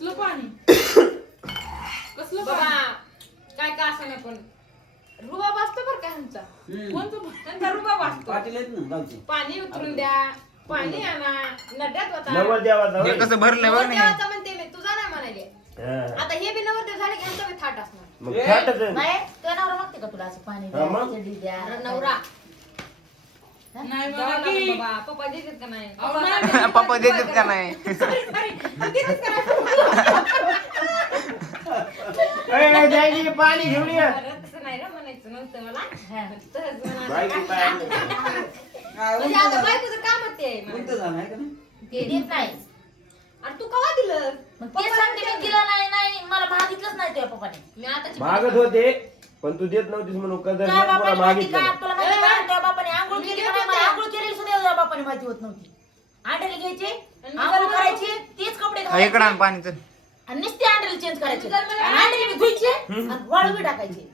कसलं पाणी कसलं बाबा पाणी काय का असं नाही पण रुबाब असतो बरं का ह्यांचा कोणतं त्यांचा रुबाब असतो पाटील आहेत ना गावचे. पाणी उतरून द्या पाणी आणा नद्यात होता नवरदेवाचा हे होय. कसं भरलंय बघ नाही नवरदेवाचा म्हणते मी तुझा नाही म्हणाले हा. आता हे बी नवरदेव झाले की ह्यांचा बी थाट असणार मग थाटच आहे. नाही तो नवरा मागते का तुला असं पाणी हा, मग? द्या चड्डी द्या अरे नवरा नाही जावं मला लागेल की बाबा पप्पा देतात का नाही अहो, नाही. पप्पा देतात का नाही देतात का नाही ए, जायची पाणी घेऊन ये. अरे, तसं नाही रे म्हणायचं नव्हतं मला तसंच म्हणायचं. बायको पाहिजे. म्हणजे आता बायकोचं कामच ते आहे कोणतं झालं आहे का नाही? ते देत नाही आणि तू कवा दिलं मग ते सांगते मी दिलं नाही नाही मला मागितलंच नाही तुझ्या पप्पाने मी आताची मागत होते पण तू देत नव्हतीस म्हणून कदर तुझ्या तुला बापाने माहिती मागितलं का तुला माहिती का तुझ्या बापाने आंघोळ केली का नाही मला आंघोळ केली सुद्धा तुझ्या बापाने माहिती होत नव्हती अंड्याला घ्यायचे आंघोळ करायची तेच कपडे इकडं आण घालायचे पाणी चल आणि नुसते अंड्याला चेंज करायचे आणि अंड्याला बी धुवायचे आणि वाळू बी टाकायचे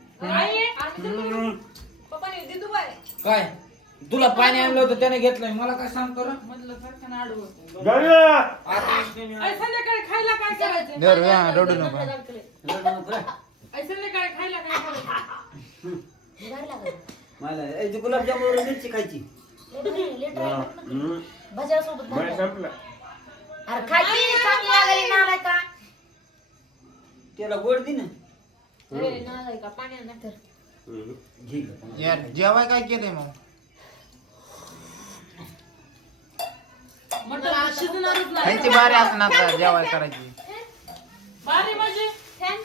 पप्पाने दिदू बाय काय तुला पाणी आणलं होतं त्याने घेतलंय मला काय सांगतो रे म्हटलं फरकानं आडवं जाऊया. अय, संध्याकाळी खायला काय करायचं धर रडू नको रडू नको रे. अय, संध्याकाळी खायला काय करायचं घालायला लागलं. मला ए, ती गुलाबजामुन मिरची खायची. लेट राहिलं. हम्म. भज्यासोबत बरं, घालायला. संपलं. अरे खायची चांगली लागली नालाय का त्याला गोड दे ना. नाही का पाणी आणा तर हम्म. घे गं. यार जेवाय काय केलंय मग म्हटलं शिजणारच नाही त्यांची बारी असणार आता जेवाय करायची बारी म्हणजे फॅन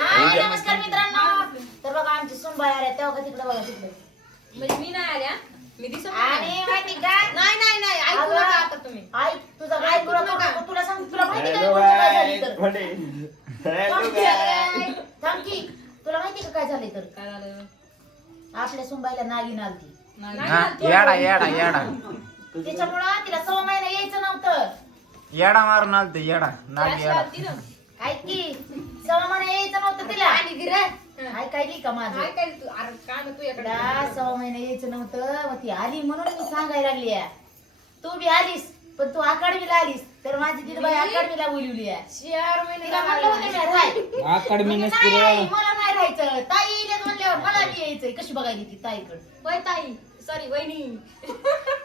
हाय, नमस्कार मित्रांनो तर बघा आमची सुनबाई आल्या तेव्हा का तिकडे बघा तिकडे म्हणजे मी नाही आल्या मी दिसत आणि माहिती का नाही ऐकू अगं, नका आता तुम्ही आई तुझा काय ऐकू तुला नका. तुला सांग तुला माहिती का हॅलो गोष्ट काय झाली गाय. तर म्हणे. हॅलो गाय. थांब की तुला माहिती का काय झाले तर काय झालं आपल्या सुनबाईला नागिन आलती हा येडा येडा येडा त्याच्यामुळं तिला 6 महिने यायचं नव्हतं येडा मारून आलत येडा नाग येडा ऐक की 6 महिने यायचं नव्हतं तिला आणि गिरा ऐकायली का माझं काय काय तू अरे काय ना तू तिला याकडे 6 महिने यायचं नव्हतं मग ती आली म्हणून मी सांगायला लागली आहे. तू बी आलीस पण तू अकॅडमीला आलीस तर माझी दिदबाई अकॅडमीला बोलवली आहे. 4 महिने तिला म्हणलं होतं मी राह. अकॅडमी नसते नाही रे. आई, मला नाही राहायचं ताई येईल म्हणल्यावर मला बी यायचंय कशी बघायली ती ताईकडे वय ताई सॉरी वहिनी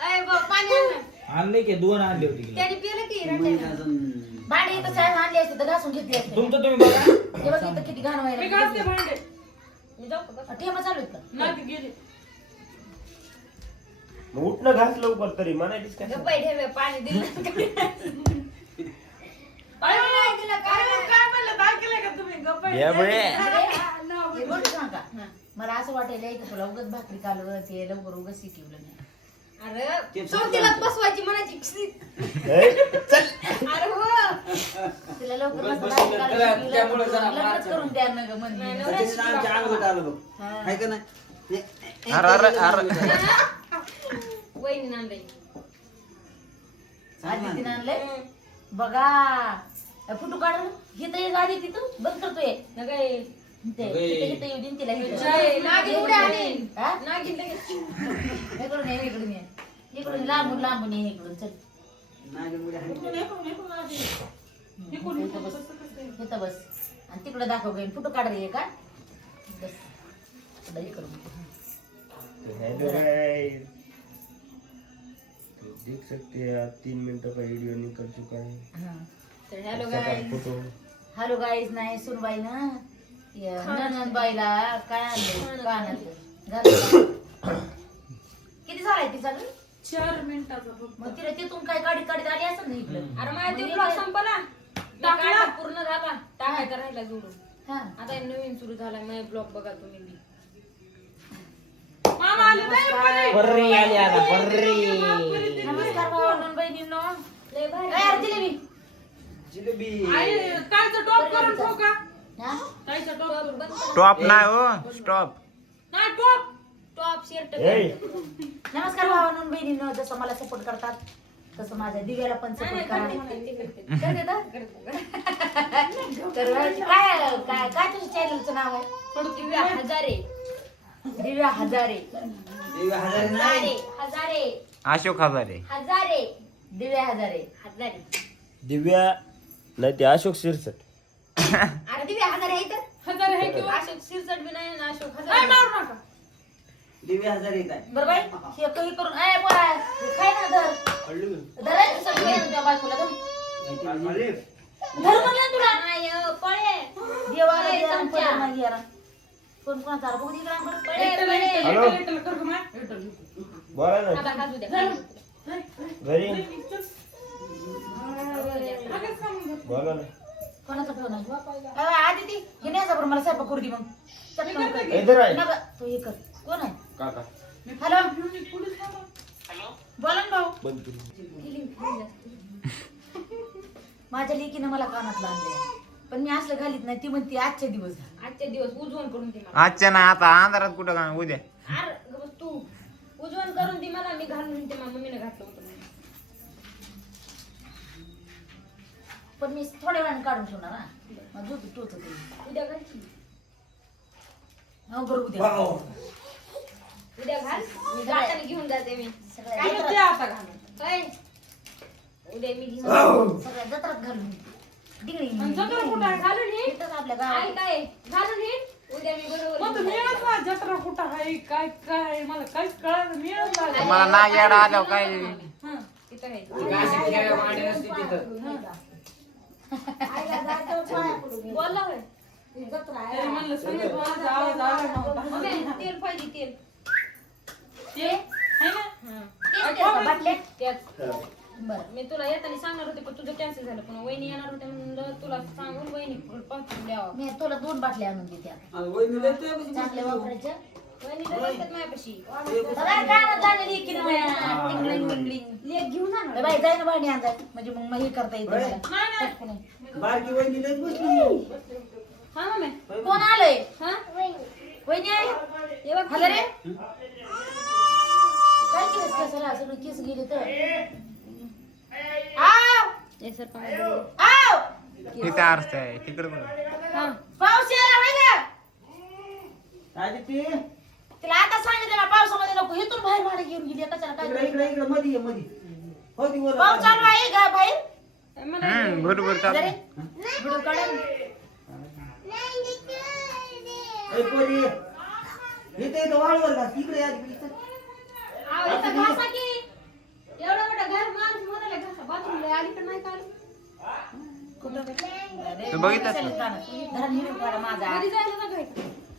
अय बा पाणी आण ना. आणले की 2 आणले होते की. त्याने पिलं की मग रटायला अजून भांडी इथं साहेब आणली असते तर घासून घेतली असते तुमचं तुम्ही बघा हे बघ इथं किती घाण मी घासते व्हायला भांडे मी जाऊ का बस? ठेमा चालू आहेत का नाही गेले मग उठणं घास लवकर तरी म्हणायलीस काय गप्प आहे, ठेव पाणी दिलं पाणी नाही दिलं काय नाही. काय म्हणलं दाखले का तुम्ही गप्प या बळे. हे गोष्ट सांग का मला असं वाटायला की तुला उगत भाकरी कालवं ते लवकर उगत शिकवलं नाही अरे चौथीला बसवायची म्हणायची ए, चल. अरे हो तिला लवकर उगाच मस्त बसवलं भाकरी तर कालवं त्यामुळे जरा लग्नच मार करून द्या ना ग नाही, म्हणून नवरा त्याच्यात आमच्या अंगात आलं बघ. आहे का नाही? अरे, अरे, अरे. वहिनी नांदाई आधी तिने आणलंय बघा फोटो काढून घेता येईल आधी तिथं बंद करतोय नगाई इथं येऊ देईन तिला जय, नागिन उड्या आणीन. हा? नागिन लगेच. इकडून ये इकडून ये इकडून लांबून लांबून ये इकडून चल नाही मुली आहे. इथं बस आणि तिकडे दाखव गं फोटो काढ रे का बस इकडं हे करून हॅलो गाय. तो देख सकते हैं आप 3 मिनटों का वीडियो निकल चुका है. हा. तर हॅलो सकाळ गाय फोटो. हॅलो गाईज नाही सुनबाई ना नंदबाईला काय आणलं काय आणलं किती झालाय तिचा ग 4 मिनिटाचा फक्त मग तिला तिथून काय काढी काढीत आली असं ना इकडं अरे माझा ते ब्लॉग संपला टाकला पूर्ण झाला टाकायचा राहिला जोडून हा आता हे नवीन सुरू झाला माझा ब्लॉग बघा तुम्ही बी. मामा आले नाही परी. बर्री आली आता बर्री. नमस्कार भावांनो बहिणींनो लय भारी. काय दिली जिलेबी. आई कायचं टॉप करून ठेवू का मी हा कायचं टॉप टॉप बंद करा. टॉप नाही हो स्टॉप नाही टॉप टॉप शर्ट ए, नमस्कार भावांनो बहिणींनो जसं मला सपोर्ट करतात तसं माझ्या दिव्याला पण सपोर्ट करा करते ना? तर काय काय काय तुझ्या चॅनलचं नाव आहे दिव्या हजारे दिव्या हजारे दिव्या हजारी नाही. हजारे हजारे अशोक हजारे हजारे दिव्या हजारे हजारे दिव्या नाही ते अशोक शिरसट. अरे दिव्या हजार आहे इथं. हजार आहे किंवा अशोक सिरसट बी नाही ना अशोक काय हजार मारू नका. दिव्या हजार येत आहे. बरं बाई हे काही करून ए पोरा खाय ना धर धरायचं सगळं आहे ना त्या बायकोला धर. धर म्हणलं तुला नाही पळे देवाला देवाला पदर नाही याला. कोण कोणाचा आला बघू दे इकडं आंबट. हॅलो. एकट्याला कर गं माय. बोला ना आता खाजू द्या घरी लगेच सांगून दे. बोला ना. कोणाचा फोन आहे आधी ती हे नाही बरं मला स्वयंपाक करू दे मग चटकन कर. इधर आहे नका तू हे कर कोण आहे काका. हॅलो पुढे थांबा. बोला ना भाऊ. बंद केली. माझ्या लेकीनं मला कानातलं आणलंय पण मी असलं घालीत नाही ती म्हणते आजचे दिवस आजच्या दिवस उजवण करून दे मला आजच्या ना आता अंधारात कुठं काय उद्या. अरे गबस तू उजवण करून दे मला मी घालून ते मम्मीने घातलं होतं म्हणून. पण मी थोड्या वेळाने काढून ठेवणार ना मग झोप टोच होते उद्या घालची हो बरं उद्या उद्या घाल मी जाताना घेऊन जाते मी सगळ्या काय ते जत्रात आता घालून. काय उद्या मी घेऊन सगळ्या जत्रात घालून डिंगळी आणि जत्रा कुठं आहे? घालून ये इथंच आपल्या काय गावात काय घालून ये उद्या मी मग बरोबर मिळत ना जत्रा कुठं आहे काय काय मला काहीच कळलं मिळत नाही. तुम्हाला नाग येडा आल्यावर काय हं. तिथं आहे गाशी खेळ्या मांडे असते तिथं. बोलला होय तरी म्हणलं संगीत माझा आवाज आला नव्हता. मम्मी, तेल पाहिजे तेल ते आहे ना? तेच का बाटल्या त्यात बरं मी तुला येताना सांगणार होते पण तुझं कॅन्सल झालं पण वहिनी येणार होते म्हणून तुला सांगून वहिनी पाठवून द्यावं मी तुला 2 बाटल्या आणून देते आता आणि वहिनीला तुझ्यापाशी चांगल्या बसली. वापरायच्या वहिनीला नसतात माझ्यापाशी बघा कानात झालेली की नाही टिंगलिंग टिंगलिंग लेक घेऊन जा ना बाई जाईन भांडी आणजाय म्हणजे मग हे करता येईल होय. मला. नाही, नाही. पटकन ये. बारकी वहिनीलाच बसली. हा मम्मी कोण आलंय हा वहिनी आहे ये बघ हॅलो रे काय केलंस केसाला सगळं केस गेले तर आव ये सर आव तिथे आरसा आहे तिकडे कुठं. हा पाऊस यायला होय गं? काय ते? तिला आता सांगितलं ना पावसामध्ये नको इथून बाहेर भाडे घेऊन गेली कशाला इकडे काय इकडे इकडे मध्ये ये मध्ये. हो ती वर. पाऊस चालू आहे का बाहेर बरोबर चालू. अरे व्हिडिओ काढा ए, पोरी. इथे इथं वाळवर घास. इकडे या इकडे. एवढं मोठं घर माणूस म्हणाले घासा बाथरूमला अलीकडे नाही काढू तू बघितलंस ना? धरा हिरो काढा माझा मध्ये जायला ना घाई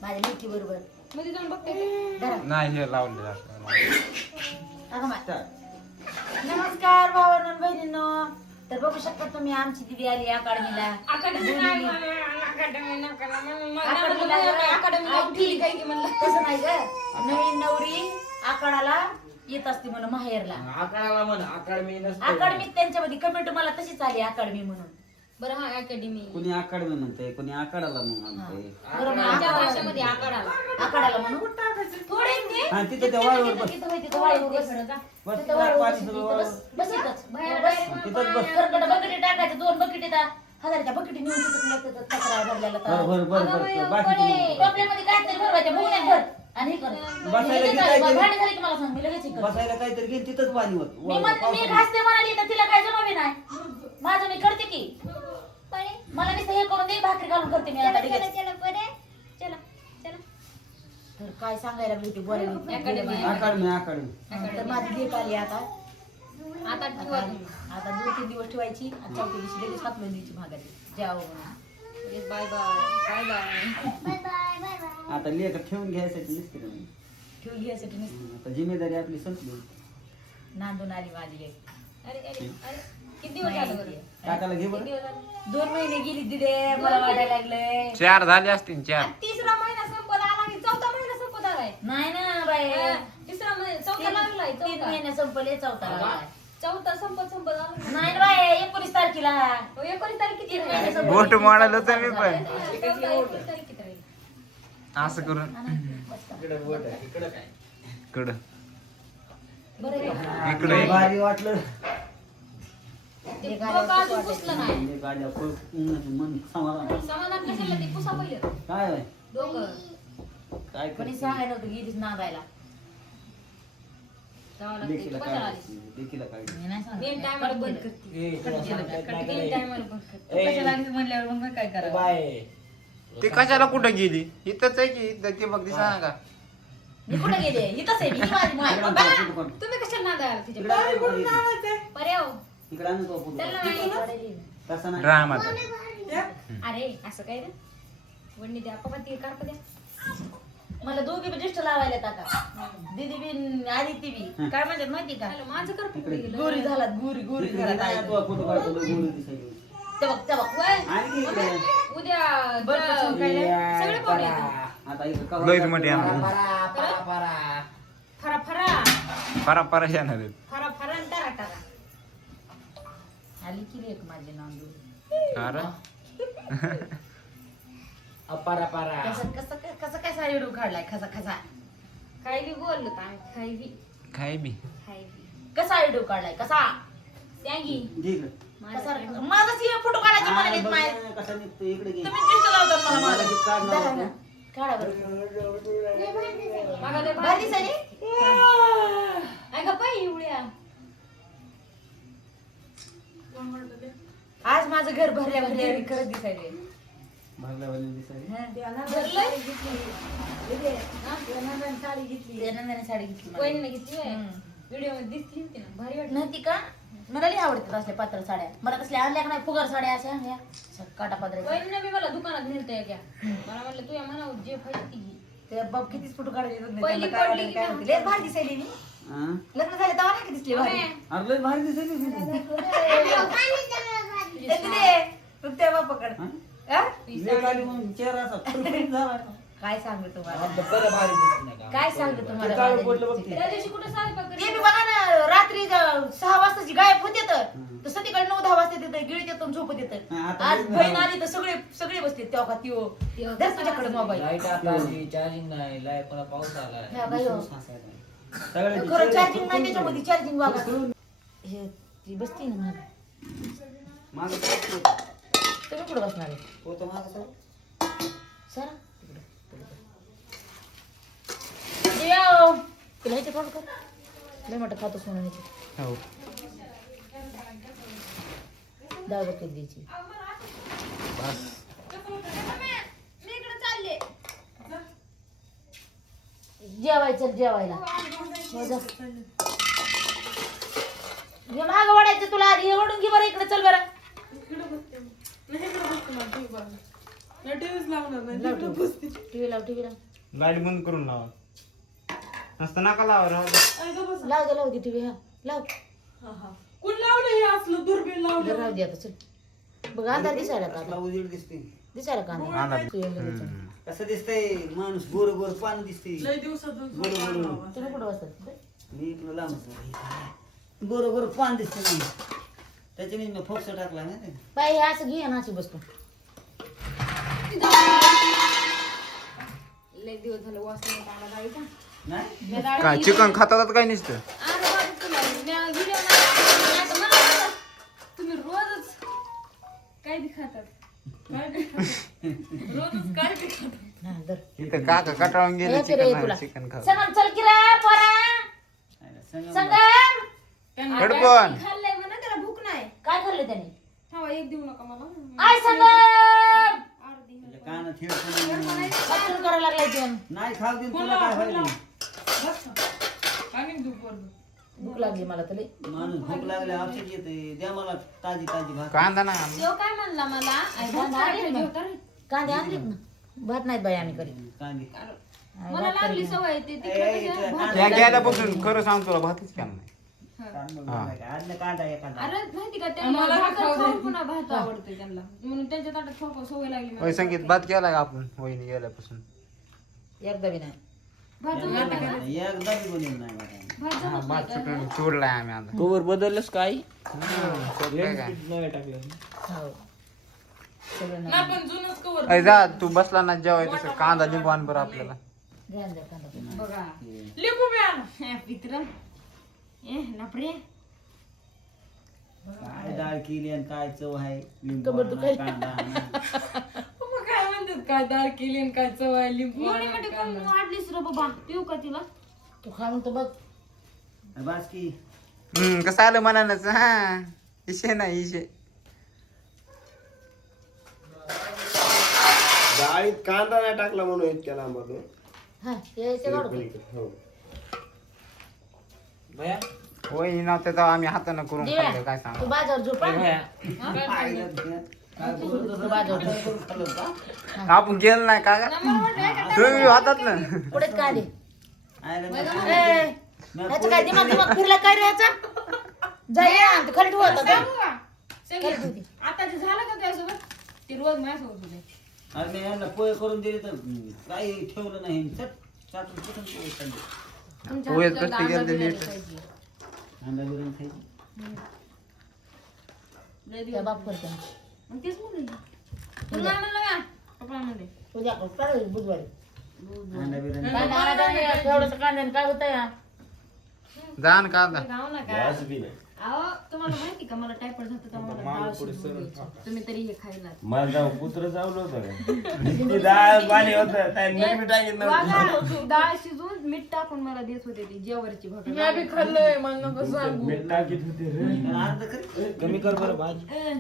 माझ्या लेकी बरोबर मध्ये जाऊन बघते धरा नाही हे लावले असं. अगं माय. नमस्कार भावांनो आणि बहिणींनो तर बघू शकता तुम्ही आमची दिदी आली अकाडमीला अकाडमी काय की म्हणलं तसं नाही ग नवीन नवरी आकाडाला येत असते म्हणून माहेरला आकाराला म्हण अकाडमी नसते. अकाडमीत त्यांच्यामध्ये कमेंट मला तशीच आली अकाडमी म्हणून बरं हा अकॅडमी कोणी आकाडमी म्हणतंय कोणी आकाडाला म्हणतंय. बरोबर आमच्या भाषेमध्ये आकाडाला आकाडाला म्हणून थोडे ते हा तिथं त्या वाळवर बस. तिथं होय, तिथं वाळूवर बस. बस तिथं वाळूवर पाणी बस, सगळं तिथं वाळवर. बस. बस इथंच. बाहेर बस. तिथंच बस. खरकटं बकेटी टाकायचं 2 बकेटी हजारच्या बकेटी नेऊन तिथं कचरा भरलेला बर बर बर बर बाकी टोपल्यामध्ये काहीतरी भरवायच्या भुवण्यात भर आणि हे कर बसायला लगेच काय झालं. तरी- भांडी झाली की मला सांग मी लगेच हे करते. बसायला काहीतरी घेईन तिथंच पाणी होत. मी घासते म्हणाली तर तिला काय जमावे नाही माझं मी करते की मला नुसतं हे करून दे भाकरी घालून करते मी आता लगेच. चला चला तर काय सांगायला लागली ती बरं अकॅडमी. आकाडमी आकाडमी. तर माझी लेक आली आता आता ठेवा तुम्ही. आता 2-3 दिवस ठेवायची आणि 4थ्या दिवशी लगेच हाकलून द्यायची भागाची जावं म्हणून. बाय बाय बाय बाय आता लेकर ठेवून घ्यायसाठी नसते का मग. ठेवली यासाठी नुसती आता जिम्मेदारी आपली संपली. नांदून आली माझी लेक अरे अरे अरे किती दिवस झालं बरं काकाला घे किती बरं. दिवस झालं 2 महिने गेली दिदे मला वाटायला लागलंय 4 झाले असतील 4. तिसरा महिना संपत आला की चौथा महिना संपत आलाय नाही ना बाई तिसरा महिना चौथा लागलाय 3 चौथा महिने संपले 4था लागलाय. चौथा संपत आला नाही ना बाई 19 तारखेला 19 तारीख किती 3 महिने संपले. बोट मोडायला होतं मी पण 19 तारीख किती राहील असं करून इकडे बोट आहे, इकडे काय इकडं बरं आहे का? इकडे भारी वाटलं. ते डोकं अजून पुसलं नाही लेक आल्यावर मन समाधान. समाधान कशाला ते पुसा पहिलं काय होय? डोकं काय कोणी करते? सांगायला नव्हतं गेलीच नांदायला जावं लागते लेकीला कशाला काय आलीस लेकीला काय मी नाही सांगत. मेन टायमाला बंद करते ए, तुला सांगता येत नाही का मेन रे? टायमाला बंद करते कशाला आणली म्हणल्यावर मग काय करावं बाय ती कशाला कुठं गेली इथंच आहे की इथं ते बघ दिसा का मी कुठे गेले इथंच आहे मी माझी माय तुम्ही कशाला नादाला तिच्या बाहेर कुठून आणायचंय? पर्याव इकडे आणू तो फोटो. त्याला नाही तसा नाही ड्रामा अरे असं काय रे वडणी द्या पप्पा ती कारप द्या मला दोघी बी ज्येष्ठ लावायला आता दीदी बी आदिती बी काय म्हणतात माहिती का हॅलो माझं कर पुढे गेलं गोरी झालात गोरी गोरी इकडे झालात नाही, तो फोटो काढतो, लय गोड दिसायली. ते बघ ते बघ वय आणखी इकडे. उद्या बरं, सगळे सगळे पाहुणे परा. येतील. आता इकडे कवर लयच टाकतो. मोठी आहे. परा, परा, परा. फरा फरा परा परा येणार आहेत. फरा फरा आणि टारा टारा आली की रे एक माझे नांदू अरे अपारा पारा कसं कसं कसं कसा व्हिडिओ काढलाय खसा खसा काही बी बोललो तर आम्ही काही बी काय बी काही बी कसा व्हिडिओ काढलाय कसा सांगी दे इकडे. कसा माझाच फोटो काढायचा मला हा, येत बघ नाही ना, कसा निघतो इकडे घे. तुम्ही ज्येष्ठ लावतात मला मला माझा हे काढणार जरा होतं. ना. काढा बरं मागा दे भारी दिसायली ऐका पाय एवढ्या आज माझं घर भरल्या भरल्या करत दिसायले भागल्यावाली दिसायली. साडी घेतली नंदाने साडी घेतली मला. वहिनीने घेतली हम्म. व्हिडिओ मध्ये दिसली होती ना भारी वाटली नव्हती का मला लई आवडतात असल्या पातळ साड्या मला तसल्या आणल्या का नाही फुगर साड्या अशा ह्या काटा पदराच्या वहिनीने बी मला दुकानात नेलते घ्या मला म्हणलं तुझ्या मनावर जे पाहिजे ती घे. ते बाप कितीच फोटो काढले पहिली पडली की नाही? लय भारी दिसायली मी हा? लग्न झालं तेव्हा नाही का दिसली भारी अरे लय भारी दिसायली तू. त्या बापाकडे हा? लय खाली मग चेहरा असा फुलफुलीत झाला. काय सांगू तुम्हाला आपलं बरं भारी दिसत नाही का काय सांगू ते तुम्हाला काळं माझ्या पडलं बघ दिसते. ते. त्या दिवशी कुठं साहेब ते बी बघा ना रात्री 6 वाजताची गायब होते तर सकाळी 9-10 वाजता तिथं गिळीत येतो झोपत येतं हा, आता आज लय बहीण भारी. आली तर सगळे सगळे बसले तेव्हा का त्यो धर तुझ्याकडे मोबाईल लाईट आता आली चार्जिंग नाही लाईट पुन्हा पाऊस आलाय सगळ्यांचे खरं चेहरे चार्जिंग नाही फुलफुलीत त्याच्यामध्ये चार्जिंग बघा हे ती बसती ना मागं. मागं काय होतं? तुम्ही कुठं बसणार आहे होतं मागं सर. सर जेव तिला इथे फोन कर लय मोठं खातो सोनाने हो डाळ बकेट द्यायची मी इकडे चालले जेवायचं जेवायला हो जा. हे मागं वाढायचं तुला आधी हे ओढून घे बरं इकडे चल बरं इकडे बसते मी. नाही इकडे बसते मला टीव्ही बघायला. नाही टीव्हीच लावणार नाही इकडे बसते. टीव्ही लाव गाडी बंद करून लावा नसतं नका लावा राहू दे. ऐका बस. लाव दे टीव्ही हा लाव हा हा. कोण लावलं हे असलं दुर्बीण लावलं? राहू दे आता चल बघ अंधार दिसायला का कसला उजेड दिसते दिसायला का अंधार तू येऊन लगेच. कसं दिसतंय माणूस गोर गोर पान दिसते लय दिवसातून गोर गोर तुम्ही कुठं बसतात मी इकडं लांब गोर गोर पान दिसते माणूस त्याच्याने मी फोक्स टाकला ना ते. बाई हे असं घे ना अशी बसतो लय दिवस झालं वास नाही आला गाडीचा नाही काय चिकन खातात काय नसतं अरे बाबा तुला मी व्हिडिओ नाही आता मला वाटलं, तुम्ही रोजच काय बी खातात काय बी खातात. रोजच काय बी खातात. हा धर इथं काका कटाळून गेले हे की रे तुला चिकन खाऊ संगम चल की रे पोरा संगम हेडफोन खाल्लंय म्हणा त्याला भूक नाही काय खाल्लं त्याने थांबा एक देऊ नका मला आय संगम अर्धी त्याच्या कानात हेडफोन बाथरूम करायला लागलाय जेवण नाही खाऊ दे कोण तुला काय लावलं? व्हायला बस. आणि दूध पडलं. भूक लागली मला तर लई. माणूस भूक लागल्या औषध येते द्या मला ताजी ताजी भाकर कांदा ना देव काय म्हणला मला आई भात काढले जेवता रे. कांदे आणलेत ना भात नाहीत बाई आम्ही करी कांदे मला लागली सवय ते ए, तिकडे इथं भात त्या गेल्यापासून खरं सांगतो तुला भातच केला नाही कांदा कांदा एखादा अरे माहिती का त्यांना आम्हाला भाकर खाऊ खाऊन दे. पुन्हा भात आवडतोय त्यांना म्हणून त्यांच्या ताटात खाऊ सवय लागली मला. होय संगीत भात केला का आपण वहिनी गेल्यापासून एकदा बी नाही भात जमत नाही का? एकदा बी बनवून नाही मला. भात हा, जमत भात नाही का? सुटून सोडलाय आम्ही आता कवर बदललंच काय सोडलंय काय नाही टाकलं हो सगळं ना नाही पण जुनच कवर. अय जा तू बसला ना जेवाय तसं कांदा लिंबू आण बरं आपल्याला ध्यान द्या कांदा बघा लिंबू बी आण. पित्र नपरे काय डाळ केली आणि काय चव आहे कबर लिंबू दुखायली. आणा, कांदा आणा. मग काय म्हणतात काय डाळ केली आणि काय चव आहे लिंबू एवढी आणा, मोठी कांदा. करून वाढलीस रे बाबा पिऊ का तिला तू खाऊन तर बघ बास की कसं आलं म्हणानच हा इशे नाही इशे डाळीत कांदा नाही टाकला म्हणून इतक्या लांबातून हा यायचं काढू हो भया होय नव्हतं तर आम्ही हातानं करून खाल्लं काय सांग तू बाजार झोपा भया काय बोलत होतं? बाजार काय करून खाल्लं का? आपण गेलं नाही का तुम्ही होतात ना पुढे काढे आयला मी- ह्याचं काय दिमाग फिरला काय रे ह्याचा जाय खाली ठेवू आता काय? आता जे झालं का त्यासोबत ते रोज माझ्यासोबत होते अरे मी यांना पोहे करून दिले तर काही ठेवलं नाही चट चाटून चिकन पोहे खाल्ले. पोहे कष्ट गेले नीट अंडा बिर्याणी खायची. त्या बाप करतो मग तेच म्हणून तुला आणलं का पप्पा म्हणले उद्या काय बुधवारी अंडा बिर्याणी काय नाना ठेवलं कांद्याने काय होतं या जाण का आता गाव नका गॅस बी नाही अहो तुम्हाला माहिती का मला टायफॉइड झालं तर मला डाळ शिजवून द्यायची. तुम्ही तरी हे खायला माझं जाऊ कुत्र जाऊ नव्हतं का नुसती डाळ पाणी होतं काय मीठ बी टाकीत नव्हतं वागा, डाळ शिजवून मीठ टाकून मला देत होते ती जेवारीची भाकर मी आधी खाल्लंय मला नको सांगू मीठ टाकीत होते रे अर्ध कर. कमी कर बरं भाजी अं,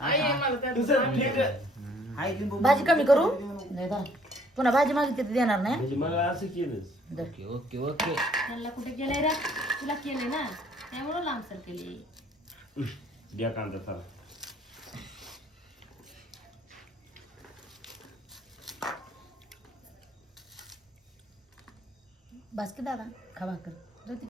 आई आहे मला त्यात तुझं ठीक आहे हाय लिंबू भाजी कमी करू नाही का पुन्हा भाजी मागितली तर देणार नाही म्हणजे मला असं केलंच ओके ओके ओके त्यांना कुठे केलंय रे तुला केलंय ना त्यामुळं लांबसर केले द्या कांदा चला बास की दादा खा भाकर